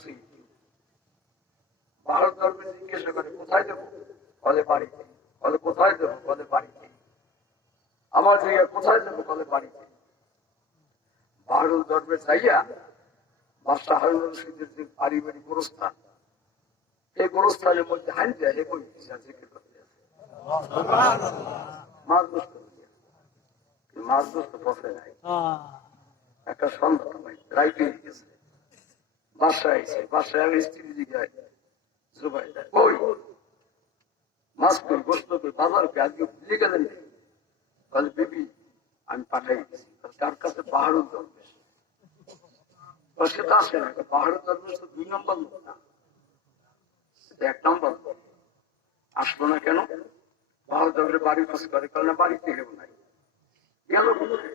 বুঝি ভারত ধর্মে জিজ্ঞাসা করে কোথায় দেবো? বলে বাড়িতে। বলে কোথায় দেবো? বলে বাড়িতে। আমার জায়গা কোথায় দেবো? বলে বাড়িতে। ভারত ধর্মে যাইয়া বাদশাহ হারুন রশিদের যে পারিবারিক গোরস্থান এই গোরস্থানের মধ্যে হাইন যায় হে বই মাছ দোস্ত মাছ দোস্ত বসে নাই। একটা সন্তান গেছে। বাসায় আইছে বাসায় আমি স্ত্রী জিজ্ঞায় জুবাই ওই মাছ কই গোস্ত কই বাজার কে আজকে ভুলে গেলেন বলে বেবি আমি পাঠাই দিচ্ছি তার কাছে পাহাড়ুর দরবেশ সেটা আসে না পাহাড়ুর দরবেশ তো দুই নম্বর লোক না এক নম্বর আসলো না কেন পাহাড় দরবেশ বাড়ি খোঁজ করে কারণ বাড়িতে গেল নাই গেল কোথায়?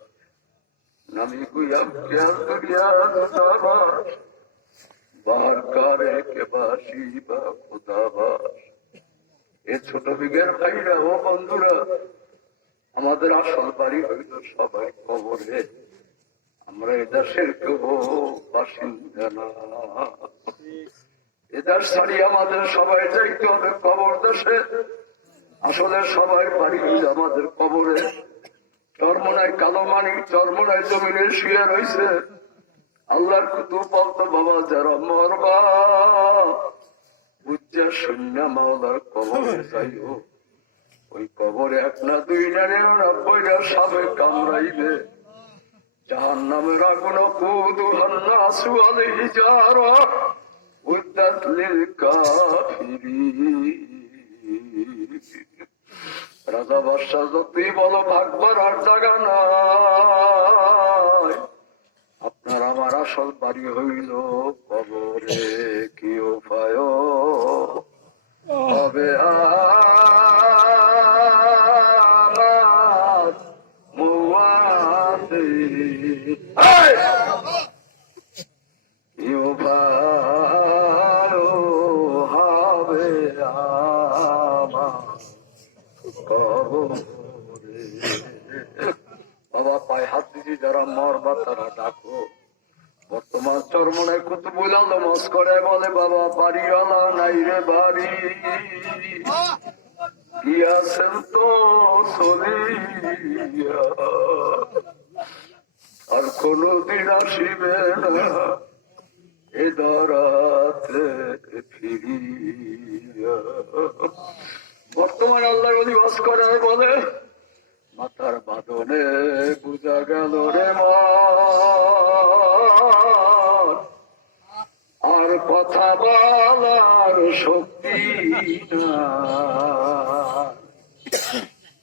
আমাদের আসল বাড়ি হইল সবাই কবরে। আমরা এদেশের কেউ বাসিন্দা না। এদের ছাড়ি আমাদের সবাই যাইতে হবে কবর দেশে। আসলে সবাই বাড়ি আমাদের কবরে। চর্মনায় কালো মানি চর্মনায় শুয়ে রয়েছে আল্লাহর বলতো বাবা, যারা মরবা। শূন্য মাওলার কবরে ওই কবরে এক না দুই কামড়াইবে। জাহান নামের আগুন কুদু হান্না সুয়ালে হিজার উদ্দাত লিল কাফিরিন। বাদশাহ যতই বলো ভাগবার আর জাগা আপনার আমার আসল বাড়ি হইল কবরে। মস করে বলে, বাবা বাড়িওয়ালা নাই রে বাড়ি। গিয়াছেন তো চলিয়া আর কোনদিন আসিবে না এ দরাতে ফিরিয়া। বর্তমান আল্লাহ অধিবাস করে বলে মাথার বাদনে বুঝা গেল রে মন বলার শক্তি।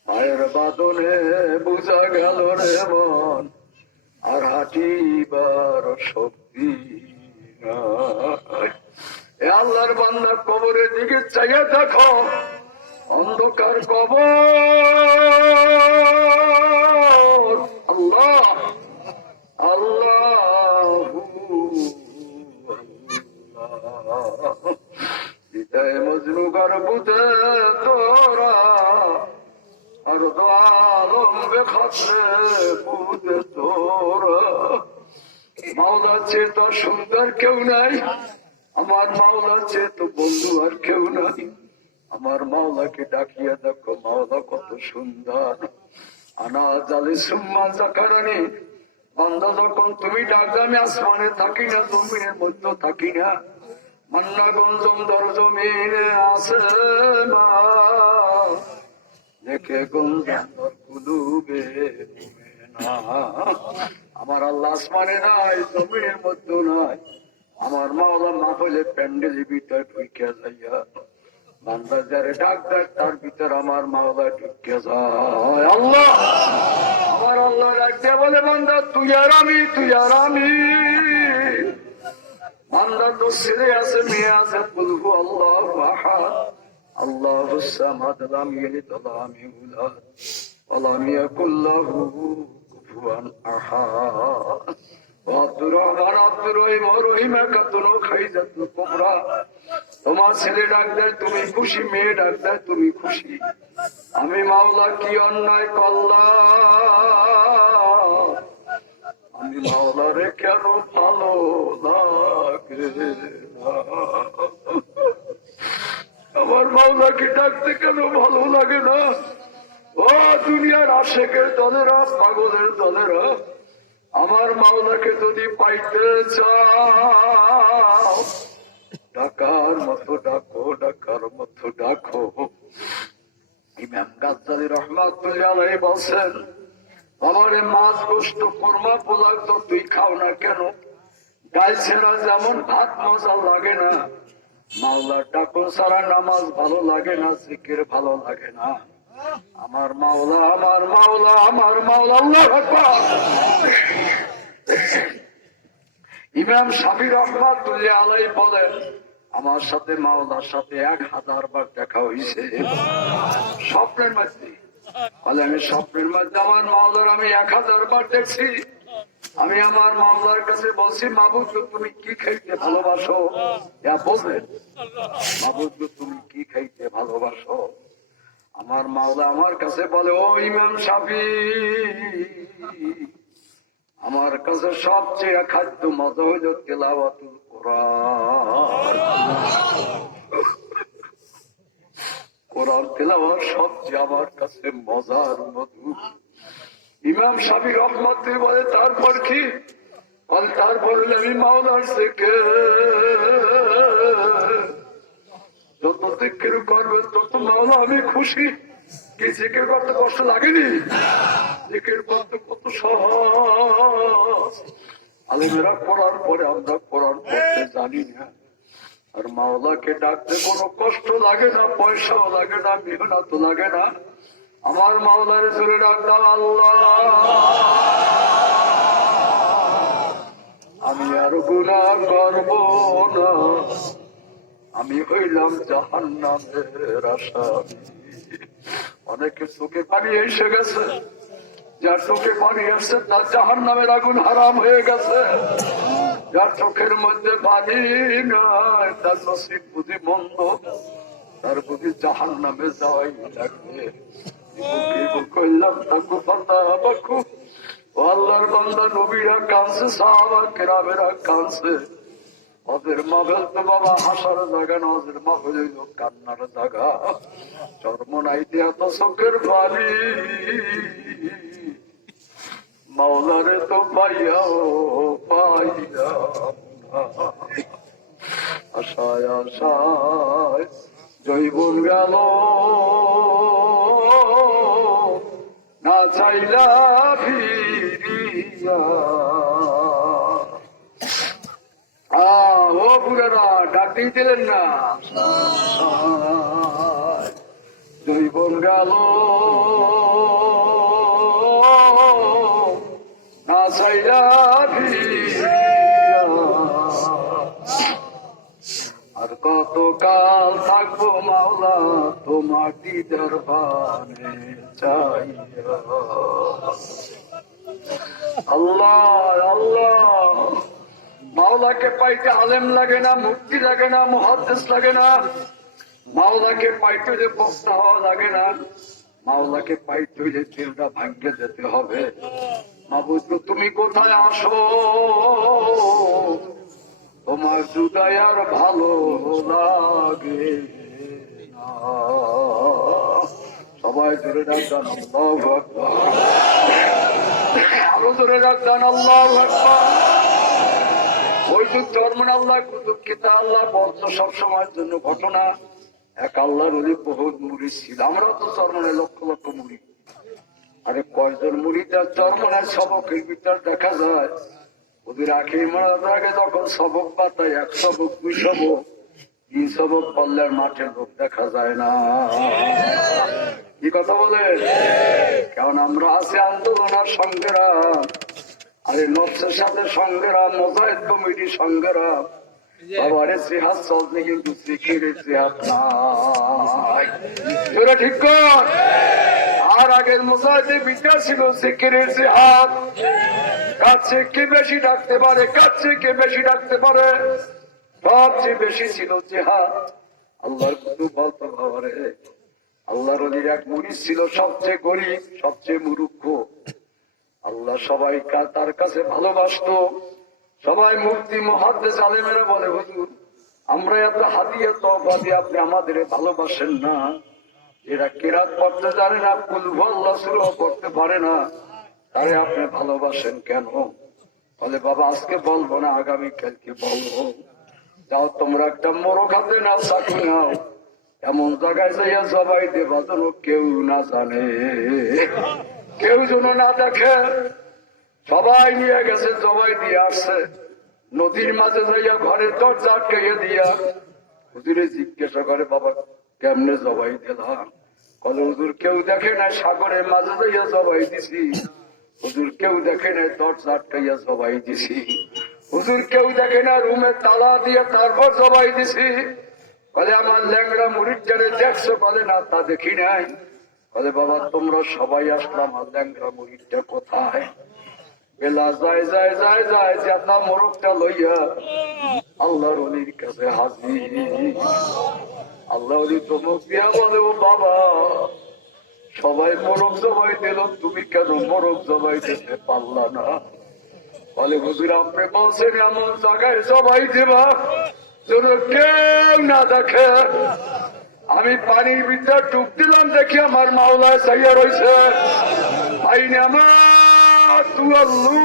পায়ের বাদনে বুঝা গেল রে মন, আর হাঁটিবার শক্তি আল্লাহর বান্দা কবরের দিকে চাইয়া দেখো, অন্ধকার কবর মাওলার চেয়ে তো সুন্দর কেউ নাই। আমার মাওলার চেয়ে তো বন্ধু আর কেউ নাই। আমার মাওলাকে ডাকিয়া দেখো মাওলা কত সুন্দর। আনা জালে সুম্মা জাকারানি বান্দা যখন তুমি ডাকবে আমি আসমানে থাকি না জমিনের মধ্যে থাকি না। মান্না গঞ্জম দর জমিনে আছে মা। দেখে গঞ্জম আমার আল্লাহ আসমানে নাই, জমিনের মধ্যে নাই। আমার মাওলা না হলে প্যান্ডেলের ভিতরে ঢুকিয়া যাইয়া বান্দা যারে তার ভিতর আমার মাওলা ঢুকিয়া যায়। আল্লাহ! আমার আল্লাহ ডাকতে বলে, বান্দা, তুই আর আমি, তুই আর আমি। মান্দার তো আছে, মেয়ে আছে, বলব, আল্লাহ আল্লাহ সামাদ লাম ইয়ালিদ লাম ইউলাদ রহিমা কাতুনো খাইজাতুল কুবরা তোমার ছেলে তুমি খুশি, মেয়ে ডাক্তার তুমি খুশি। আমি মাওলা কি অন্যায় করলাম? আমি মাওলারে কেন ভালো? আমার মাওলাকে ডাকতে কেন ভালো লাগে না? ও দুনিয়ার আশেকের দলেরা, পাগলের দলেরা, আমার মাওলাকে যদি পাইতে চাও, ডাকার মতো ডাকো, ডাকার মতো ডাকো। ইমাম গাজ্জালি রহমাতুল্লাহ বলছেন, আমারে মাছ গোস্ত কোরমা, পোলাও তো তুই খাও না কেন? ডাল ছেড়া যেমন ভাত মজা লাগে না। মাওলার ডাকো সারা নামাজ ভালো লাগে না, জিকির ভালো লাগে না। আমার মাওলা আমার মাওলা আমার মাওলা, আল্লাহ ইমাম শাফি রহমাতুল্লাহ আলাই বলেন, আমার সাথে মাওলার সাথে এক হাজার বার দেখা হয়েছে স্বপ্নের মধ্যে। বলে, আমি স্বপ্নের মধ্যে আমার মাওলার আমি এক হাজার বার দেখছি। আমি আমার মাওলার কাছে বলছি, মাবুদ, তুমি কি খাইতে ভালোবাসো? বললেন মাবুদ, তুমি কি খাইতে ভালোবাসো? আমার মাওলা আমার কাছে বলে, ও ইমাম সাফি, আমার কাছে সবচেয়ে খাদ্য মজা হইল তেলাওয়াতুল কোরআন। তেলাওয়াত সবচেয়ে আমার কাছে মজার মধু। ইমাম সাবি রহমত বলে, তারপর কি? তারপর আমি মাওলার থেকে যত দিকের করবে তত মাওলা আমি খুশি। কি করতে কষ্ট লাগেনি? জিকের করতে কত সহজ। আলেমেরা করার পরে আমরা কোরআন পড়তে জানি না। আর মাওলাকে ডাকতে কোনো কষ্ট লাগে না, পয়সাও লাগে না মেহনত লাগে না। আমার মাওলার জোরে ডাকতাম আল্লাহ। আমি আর গুণা করব না। আমি হইলাম জাহান নামের আসামি। অনেকে চোখে পানি এসে গেছে। যার চোখে পানি এসছে তার জাহান নামের আগুন হারাম হয়ে গেছে। যার চোখের মধ্যে পানি নাই, তার নসিব বুঝি মন্দ। তার বুঝি জাহান নামে যাওয়াই লাগবে। ও আল্লাহর বান্দা, নবীরা কানছে সাহাবা কেরামেরা কানছে ওদের তো বাবা, হাসার না ওদের কান্নার চর্ম নাই দিয়া তো পানি। মাওলারে তো পাইয়াও পাইয়া আশায় আশায় জৈবন গেল। না চাইলা ফিরিয়া আহ, ও বুড়ারা ডাকতেই দিলেন না। জৈবন গেল। না চাইলা আর কতকাল থাকব মাওলা তোমার দিদার বানে চাইয়া। আল্লাহ আল্লাহ। মাওলাকে পাইতে আলেম লাগে না মুক্তি লাগে না মহাদেশ লাগে না। মাওলাকে পাইতে যে বক্তা হওয়া লাগে না। মাওলাকে পাইতে হইলে তেলটা ভাগ্যে যেতে হবে। মাবুদ, তুমি কোথায় আসো? তোমার জুদাই আর ভালো লাগে। সবাই জোরে ডাকতাম আরও জোরে ডাকতাম আল্লাহু আকবার ওই আল্লাহ কুতুব কিতা আল্লাহ বলতো সব জন্য ঘটনা। এক বহুত মুড়ি ছিল। আমরাও তো লক্ষ লক্ষ মুড়ি। আরে দেখা যায়। ওদের আগে যখন সবক পাতায় এক সবক, দুই সবক, তিন সবক পল্লের মাঠের লোক দেখা যায় না। কি কথা বলে কারণ আমরা আছি আন্দোলন আর সংগ্রাম আরে নফসের সাথে সংগ্রাম মোজাহিদ কমিটি সংগ্রাম বাবারে সিহাত চলছে কিন্তু সিকিরের সিহাত নাই। তোরা ঠিক কর। আর আগের মশাইতে বিদ্যা ছিল সিহাত কাছে কে বেশি ডাকতে পারে কাছে কে বেশি ডাকতে পারে? সবচেয়ে বেশি ছিল জেহাদ আল্লাহর কুতু বলতো বাবারে আল্লাহর এক মুড়ি ছিল সবচেয়ে গরিব সবচেয়ে মুরুক্ষ আল্লাহ সবাই তার কাছে ভালোবাসতো। সবাই মূর্তি মহাদ্দেশ আলেমেরা বলে, হুজুর, আমরা এত হাতিয়া দিয়ে আপনি আমাদের ভালোবাসেন না। এরা কেরাত পড়তে জানে না কুলভু আল্লাহ সুরহ পারে না। তারে আপনি ভালোবাসেন কেন? বলে, বাবা, আজকে বলব না, আগামী কালকে বলব। যাও, তোমরা একটা মোরগ হাতে নাও চাকু নাও। এমন জায়গায় যাইয়া জবাই দেবা যেন কেউ না জানে। কেউ যেন না দেখে। সবাই নিয়ে গেছে জবাই দিয়ে আসছে। নদীর মাঝে যাইয়া ঘরের দরজা আটকাইয়া দিয়া হুজুরে জিজ্ঞাসা করে, বাবা, কেমনে জবাই দিলাম? কলে, হুজুর, কেউ দেখে না সাগরের মাঝে যাইয়া জবাই দিছি। হুজুর, কেউ দেখে না দরজা আটকাইয়া জবাই দিছি। হুজুর, কেউ দেখে না রুমে তালা দিয়ে তারপর জবাই দিছি। বলে আমার ল্যাংড়া মুড়ির যারে দেখছ? বলে না, তা দেখি নাই। বলে বাবা, তোমরা সবাই আসলাম আর ল্যাংড়া মুড়িরটা কোথায়? বেলা, যায় যায় যায় যায় যে আপনার মোরগটা লইয়া আল্লাহর অলির কাছে আল্লাহ অলি চমক দিয়া বলে, ও বাবা, সবাই মোরগ জবাই দিল, তুমি কেন মোরগ জবাই দিতে পারলা না? বলে, হুজুর, আপনি বলছেন এমন জায়গায় সবাই দেবা যেন কেউ না দেখে। আমি পানির ভিতরে ডুব দিলাম দেখি আমার মাওলায় চাইয়া রয়েছে আইনে আমার তুয়াল্লু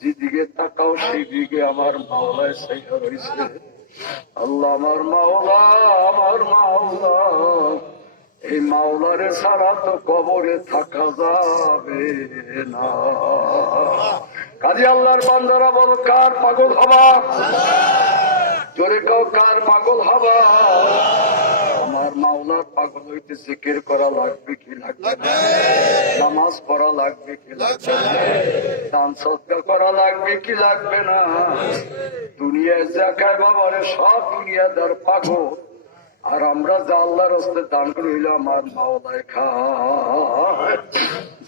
যেদিকে তাকাও সেদিকে আমার মাওলায় চাইয়া রয়েছে আল্লাহ আমার মাওলা আমার মাওলা। এই মাওলারে ছাড়া তো কবরে থাকা যাবে না। কাজী আল্লাহর বান্দারা বল, কার পাগল হবা? জোরে কাও কার পাগল হবা। আমার মাওলার পাগল হইতে জিকির করা লাগবে কি লাগবে নামাজ পড়া লাগবে কি লাগবে দান সৎকার করা লাগবে কি লাগবে না? দুনিয়ায় যা খায় বাবারে সব দুনিয়াদার পাগল। আর আমরা যা আল্লাহর হস্তে দান করে হইলে আমার মাওলায়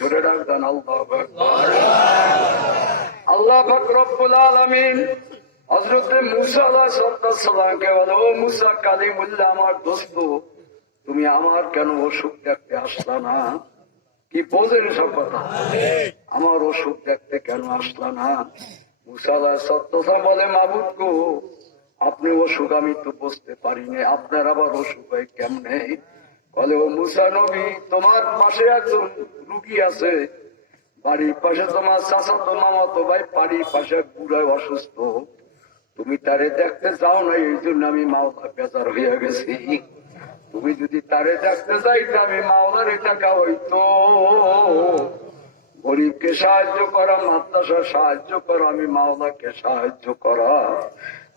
ধরে রাখবেন, আল্লাহ আকবার। আল্লাহ পাক রব্বুল আলামিন ও তুমি আমার কেন অসুখ দেখতে আসলা না? কি সব কথা? আমার অসুখ দেখতে কেন আসলা না? বলে আপনি অসুখ আমি তো বুঝতে পারিনি, আপনার আবার অসুখ হয় কেমনে? বলে, ও মুসা নবী, তোমার পাশে একজন রুগী আছে, বাড়ির পাশে তোমার চাষা তো মামা তো ভাই, বাড়ির পাশে বুড়ায় অসুস্থ। তুমি তারে দেখতে যাও না, এই জন্য আমি মাওলা বেজার হইয়া গেছি। তুমি যদি তারে দেখতে যাইতে আমি মাওলার টাকা হইতো। গরিবকে সাহায্য করা মাদ্রাসা সাহায্য করা, আমি মাওলাকে সাহায্য করা।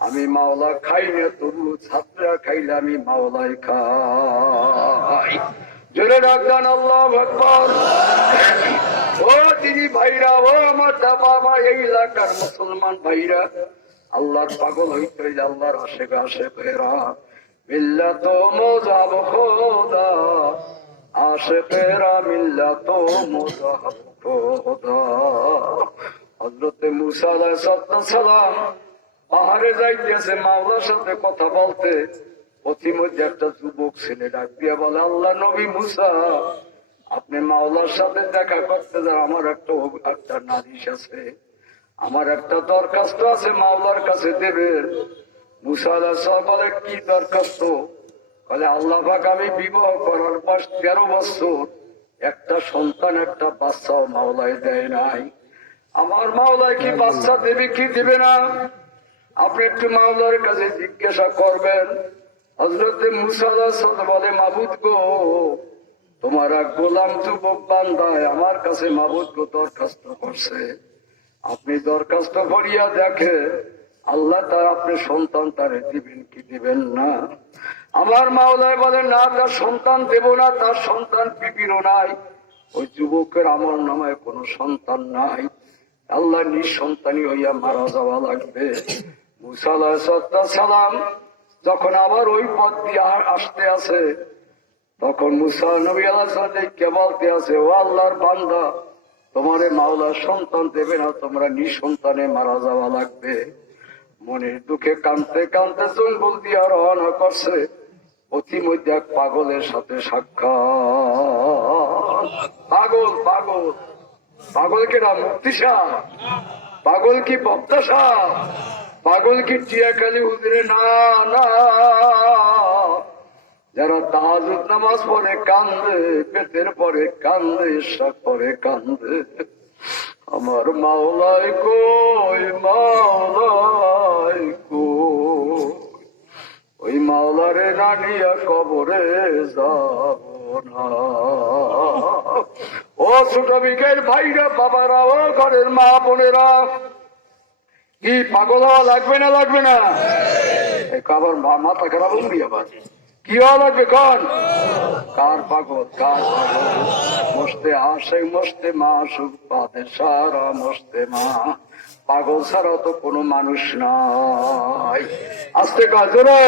আমি মাওলা খাই না, তবু ছাত্ররা খাইলে আমি মাওলাই খাই। জোরে ডাকদান আল্লাহ ভগবান ও দিদি ভাইরা, ও আমার বাবা এই এলাকার মুসলমান ভাইরা আল্লাহর পাগল হইতে আল্লাহর আশেপে আশেপেরা মিল্লা তো মোজাব খোদা আশেপেরা মিল্লা তো মোজাব খোদা হজরতে মুসা আলাইহিস সালাম পাহাড়ে যাইতেছে, মাওলার সাথে কথা বলতে। প্রতিমধ্যে একটা যুবক ছেলে ডাক দিয়ে বলে, আল্লাহ নবী মুসা, আপনি মাওলার সাথে দেখা করতে যান, আমার একটা একটা নালিশ আছে। আমার একটা দরখাস্ত আছে মাওলার কাছে বলে, কি দরখাস্ত? বলে, আল্লাহ আমি বিবাহ করার পর তেরো বছর। একটা সন্তান, একটা বাচ্চাও মাওলায় দেয় নাই। আমার মাওলায় কি বাচ্চা দেবে, কি দেবে না? আপনি একটু মাওলার কাছে জিজ্ঞাসা করবেন। হজরতে মুসাল্লাহ বলে, মাবুদ গো, তোমার গোলাম যুবক বান্দায় আমার কাছে মাবুদ গো দরখাস্ত করছে। আপনি দরখাস্ত করিয়া দেখে, আল্লাহ তার আপনি সন্তান তারে দিবেন কি দিবেন না? আমার মাওলায় বলে, না, তার সন্তান দেব না, তার সন্তান পিপিরও নাই। ওই যুবকের আমার নামায় কোনো সন্তান নাই। আল্লাহ নিঃসন্তানী হইয়া মারা যাওয়া লাগবে। সালাম যখন আবার ওই পথ দিয়ে আসতে আছে তখন মুসা নবী আল্লাহ কে বলতে আছে ও আল্লাহর বান্দা তোমারে মাওলার সন্তান দেবে না, তোমরা নিঃসন্তানে মারা যাওয়া লাগবে। মনের দুঃখে কানতে কানতে জঙ্গল দিয়া রওনা করছে। অতিমধ্যে এক পাগলের সাথে সাক্ষাৎ। পাগল পাগল। পাগল কেনা মুক্তিশা পাগল কি বক্তাশা পাগল কি টিয়াকালি হুজুরে? না না। যারা তাহাজুদ নামাজ পড়ে কান্দে, পেটের পরে কান্দে ঈশ্বর পরে কান্দে। আমার মাওলাই কই মাওলাই কই? ওই মাওলারে রানিয়া কবরে যাব না। ও ছোট বিকেল ভাইরা, বাবারা, ও ঘরের মা বোনেরা, কি পাগল হওয়া লাগবে না লাগবে না? আবার মাথা খারাপ উঠবি আবার? কি হওয়া লাগবে কন কার পাগল কার পাগল মস্তে আসে, মস্তে মা সুখ পাতে সারা মস্তে মা। পাগল ছাড়া তো কোনো মানুষ নাই। আস্তে কাজরে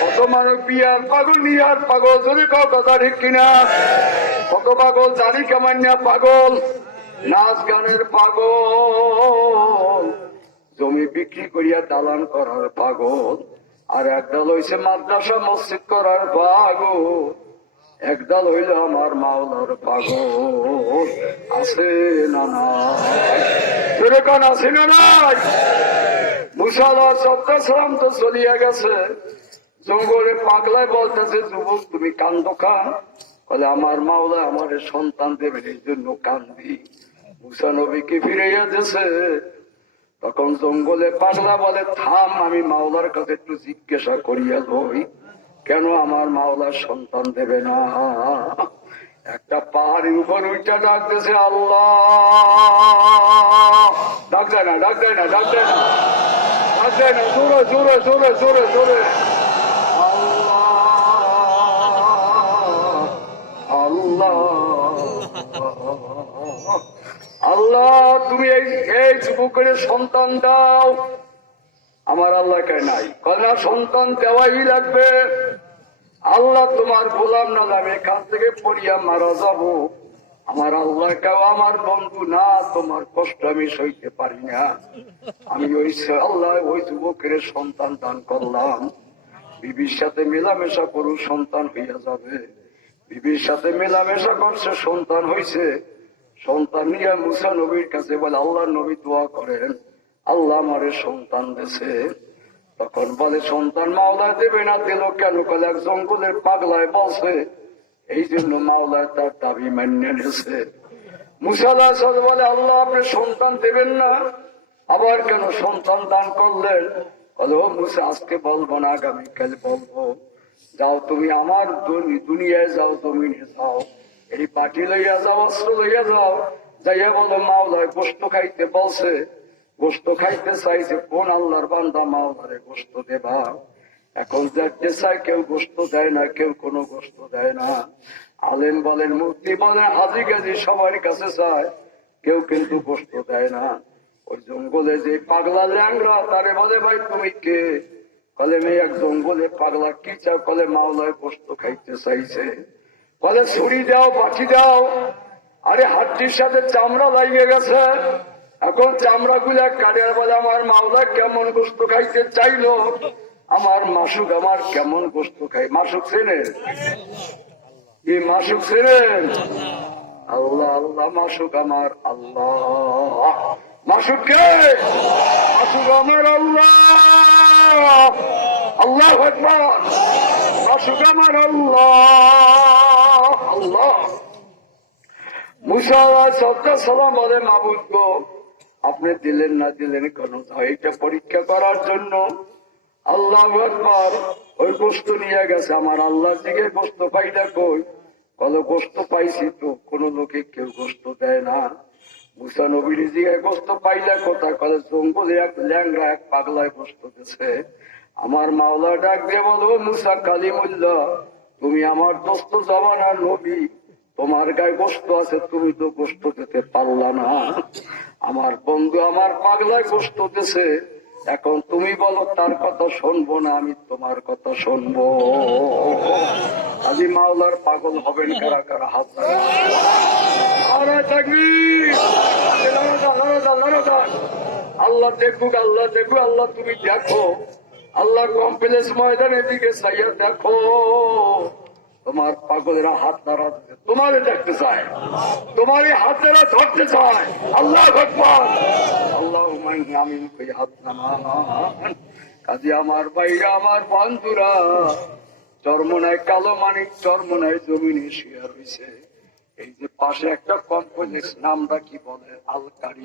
কত মানুষ বিয়ার পাগল, নিয়ার পাগল, যদি কাউ কথা ঠিক কিনা? কত পাগল, জানি কেমন পাগল। নাচ গানের পাগল। জমি বিক্রি করিয়া দালান করার পাগল। আর একদল হইছে মাদ্রাসা মসজিদ করার পাগল। একদল হইল আমার মাওলার পাগল। আছে না আছে না নাই? মুসালা সত্যাশ্রম তো চলিয়া গেছে। জঙ্গলে পাগলায় বলতেছে, যুবক, তুমি কান্দ খান বলে, আমার মাওলা আমার সন্তান দেবেন এই জন্য কান্দি। মুসা নবীকে ফিরাইয়া দিয়েছে। তখন জঙ্গলে পাগলা বলে, থাম, আমি মাওলার কাছে একটু জিজ্ঞাসা করিয়া লই। কেন আমার মাওলার সন্তান দেবে না? একটা পাহাড়ের উপর উইটা ডাক দিয়েছে, আল্লাহ! ডাক দেয় না, ডাক দেয় না, ডাক দেয় না। ডাক দেয় না, জোরে জোরে জোরে জোরে জোরে। আল্লাহ! আল্লাহ! আল্লাহ, তুমি এই এই যুবকের সন্তান দাও। আমার আল্লাহ কে নাই। কন্যা সন্তান দেওয়াই লাগবে। আল্লাহ তোমার গোলাম না যাবে এখান থেকে পড়িয়া মারা যাব। আমার আল্লাহ কেউ আমার বন্ধু না, তোমার কষ্ট আমি সইতে পারি না। আমি ওই আল্লাহ, ওই যুবকের সন্তান দান করলাম। বিবির সাথে মেলামেশা করু সন্তান হইয়া যাবে। বিবির সাথে মেলামেশা করছে, সন্তান হইছে। সন্তান নিয়ে মুসা নবীর কাছে বলে, আল্লাহ নবী দোয়া করেন, আল্লাহ আমারে সন্তান দেছে। তখন বলে, সন্তান মাওলায় দেবে না, দিল কেন? কলে এক জঙ্গলের পাগলায় বসে এই জন্য মাওলায় তার দাবি মান্য নিয়েছে। মুসাদা বলে, আল্লাহ আপনি সন্তান দেবেন না, আবার কেন সন্তান দান করলেন? বলে মুসা, আজকে বলব না, আগামীকাল বলব। যাও তুমি আমার দুনিয়ায় যাও, জমিনে যাও। এই পাটি লইয়া যাও, অস্ত্র লইয়া যাও। যাইয়া বলো, মাওলায় গোস্ত খাইতে বলছে। গোস্ত খাইতে চাইছে কোন আল্লাহর বান্দা? মাওলারে গোস্ত দেবা। এখন দেখতে চাই কেউ গোস্ত দেয় না, কেউ কোনো গোস্ত দেয় না। আলেন বলেন মুক্তি বলেন, হাজি গাজি সবার কাছে চায়, কেউ কিন্তু গোস্ত দেয় না। ওই জঙ্গলে যে পাগলা ল্যাংরা তারে বলে, ভাই, তুমি কে? কলে, মেয়ে, এক জঙ্গলে পাগলা কি চাও? কলে, মাওলায় গোস্ত খাইতে চাইছে। কলে ছুরি দাও পাঠি দাও। আরে হাড্ডির সাথে চামড়া লাগিয়ে গেছে। এখন চামড়া গুলা কাটিয়া বলে আমার মাওলা কেমন গোস্ত খাইতে চাইলো? আমার মাসুক আমার কেমন গোস্ত খাই মাসুক চেনেন এই মাসুক চেনেন আল্লাহ আল্লাহ, মাসুক আমার আল্লাহ। মাসুক কে? মাসুক আমার আল্লাহ। আল্লাহ মাসুক আমার আল্লাহ। আপনি দিলেন না দিলেন কেন? এটা পরীক্ষা করার জন্য আল্লাহ ওই গোস্ত নিয়ে গেছে। আমার আল্লাহ দিকে গোস্ত পাইটা কই? কত গোস্ত পাইছি তো, কোন লোকে কেউ গোস্ত দেয় না। মুসা নবীর দিকে গোস্ত পাইলা কোথায় কলে জঙ্গলে এক ল্যাংরা এক পাগলায় গোস্ত দিছে। আমার মাওলা ডাক দিয়ে বলব, মুসা কালিমুল্লাহ তুমি আমার দোস্ত জমানার নবী। তোমার গায়ে গোস্ত আছে, তুমি তো গোস্ত দিতে পারলা না। আমার বন্ধু আমার পাগলায় কষ্ট দিছে। এখন তুমি বলো, তার কথা শুনব না, আমি তোমার কথা শুনব। আজি মাওলার পাগল হবেন কারা কারা হাত। আল্লাহ দেখুক আল্লাহ দেখুক, আল্লাহ তুমি দেখো। আল্লাহ কমপ্লেক্স ময়দানের দিকে চাইয়া দেখো, তোমার পাগলেরা হাত নাড়া তোমারে দেখতে চায়। তোমার এই হাতেরা ধরতে চায়। আল্লাহ আল্লাহ কই হাত কাজে আমার বাইরে আমার বন্ধুরা চরমনায় কালো মানিক চরমনায় জমিনে শেয়ার হয়েছে এই যে পাশে একটা কমপ্লেক্স, নামটা কি বলে? আলকারি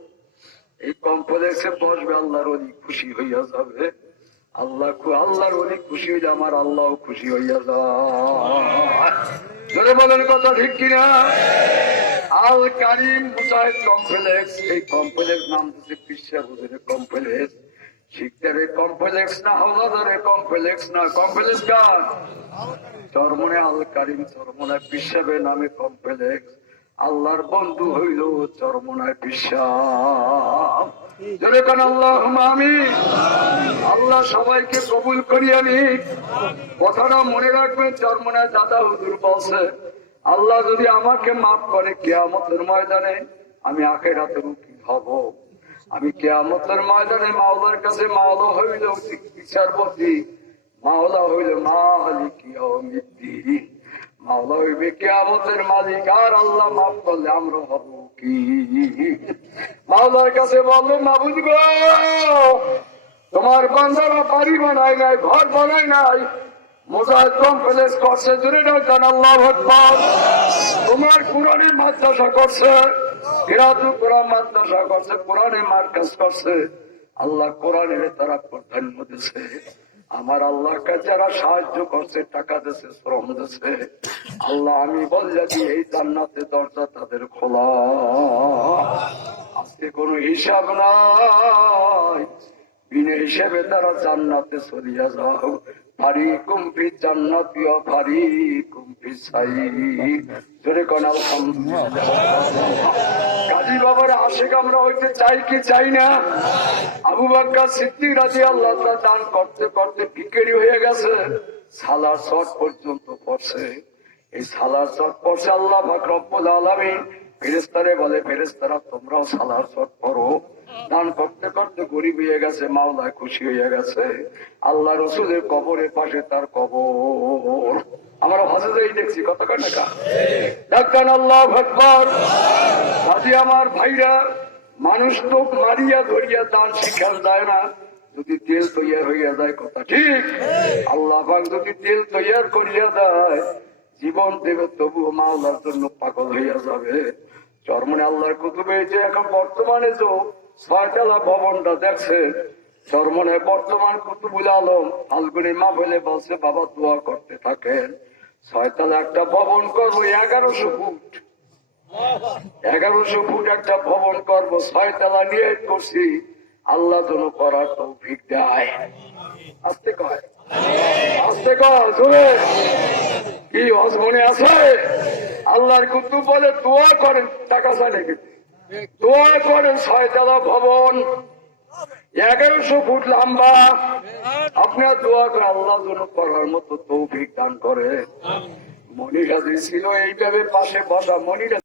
এই কমপ্লেক্সে বসবে, আল্লাহর অনেক খুশি হইয়া যাবে। আল্লাহ আল্লাহর অনেক খুশি হইলে আমার আল্লাহ খুশি হইয়া জোরে বলেন কথা ঠিক কিনা? আল কারিম মুজাহিদ কমপ্লেক্স, এই কমপ্লেক্স নাম দিচ্ছে পিসা হুজুরের কমপ্লেক্স। শিখদের কমপ্লেক্স না হলাদারের কমপ্লেক্স না, কমপ্লেক্স গান চরমনে চরমনায় পিসাবে নামে কমপ্লেক্স। আল্লাহর বন্ধু হইল চরমনায় বিশ্বাস। আল্লাহ আমি আল্লাহ সবাইকে কবুল করিয়া নিক। কথাটা মনে রাখবেন চরমনায় দাদা হুজুর বলছে, আল্লাহ যদি আমাকে মাফ করে কেয়ামতের ময়দানে, আমি আখের হাতে মুখী হব? আমি কেয়ামতের ময়দানে মাওলার কাছে মাওলা হইল বিচারপতি, মাওলা হইল মালিক ইয়াউমিদ্দিন। মাওলা আল্লাহ হব কি? কাছে তোমার বান্দারা বাড়ি বানায় নাই, ঘর বানায় নাই। মোজাহিদ কমপ্লেক্স করছে? জুড়ে ডাক্তার আল্লাহ আকবার। তোমার কোরআনে মাদ্রাসা করছে কোরআন মাদ্রাসা করছে, কোরআনে মার্কাজ করছে। আল্লাহ কোরআনের তারা প্রাধান্য দিছে আমার আল্লাহকে যারা সাহায্য করছে, টাকা দিছে, শ্রম দিছে, আল্লাহ আমি বললে যে, এই জান্নাতে দরজা তাদের খোলা। আজকে কোনো হিসাব নাই। বিনা হিসেবে তারা জান্নাতে চলিয়া যাও। ফারি কুম্পি জান্নাতি ফারি কুম্পি সাই জোরে কোন কাজী বাবার আশেক আমরা হইতে চাই কি চাই না? আবু বাক্কা সিদ্দিক রাজি আল্লাহ দান করতে করতে ভিকেরি হয়ে গেছে। সালার শট পর্যন্ত পড়ছে। এই সালার শট পড়ছে আল্লাহ পাক রব্বুল আলামিন। ফেরেস্তারে বলে ফেরেস্তারা তোমরাও সালার শট পড়ো। দান করতে করতে গরিব হয়ে গেছে, মাওলায় খুশি হয়ে গেছে। আল্লাহ রসুলের কবরের পাশে তার কবর। আমরা হজেই দেখছি কত টাকা ডাক্তার আল্লাহ ভগবান কাজে আমার ভাইরা, মানুষ তো মারিয়া ধরিয়া দান শিখাল দেয় না। যদি তেল তৈয়ার হইয়া যায়, কথা ঠিক। আল্লাহ যদি তেল তৈয়ার করিয়া দেয়, জীবন দেবে, তবুও মাওলার জন্য পাগল হইয়া যাবে। চরমনে আল্লাহর কুতুবে, যে এখন বর্তমানে যে ছয়তলা ভবনটা দেখছে। চরমনে বর্তমান কুতুবুল আলম ফাল্গুনি মা বলে বলছে, বাবা দোয়া করতে থাকেন। ছয়তলা একটা ভবন করব, এগারোশো ফুট। এগারোশো ফুট একটা ভবন করব, ছয়তলা নিয়ে করছি। আল্লাহ যেন করার তৌফিক দেয়। আসতে কয়। আসতে কয়, শুনে। কি হজ মনে আছে? আল্লাহর কুতুব বলে, দোয়া করেন, টাকা কিন্তু। দোয়া করেন ছয়তলা ভবন। এগারোশো ফুট লম্বা। আপনার দোয়া করে আল্লাহ জন্য করার মতো তৌফিক দান করে। মনিরা ছিল, এইভাবে পাশে বসা মনিরা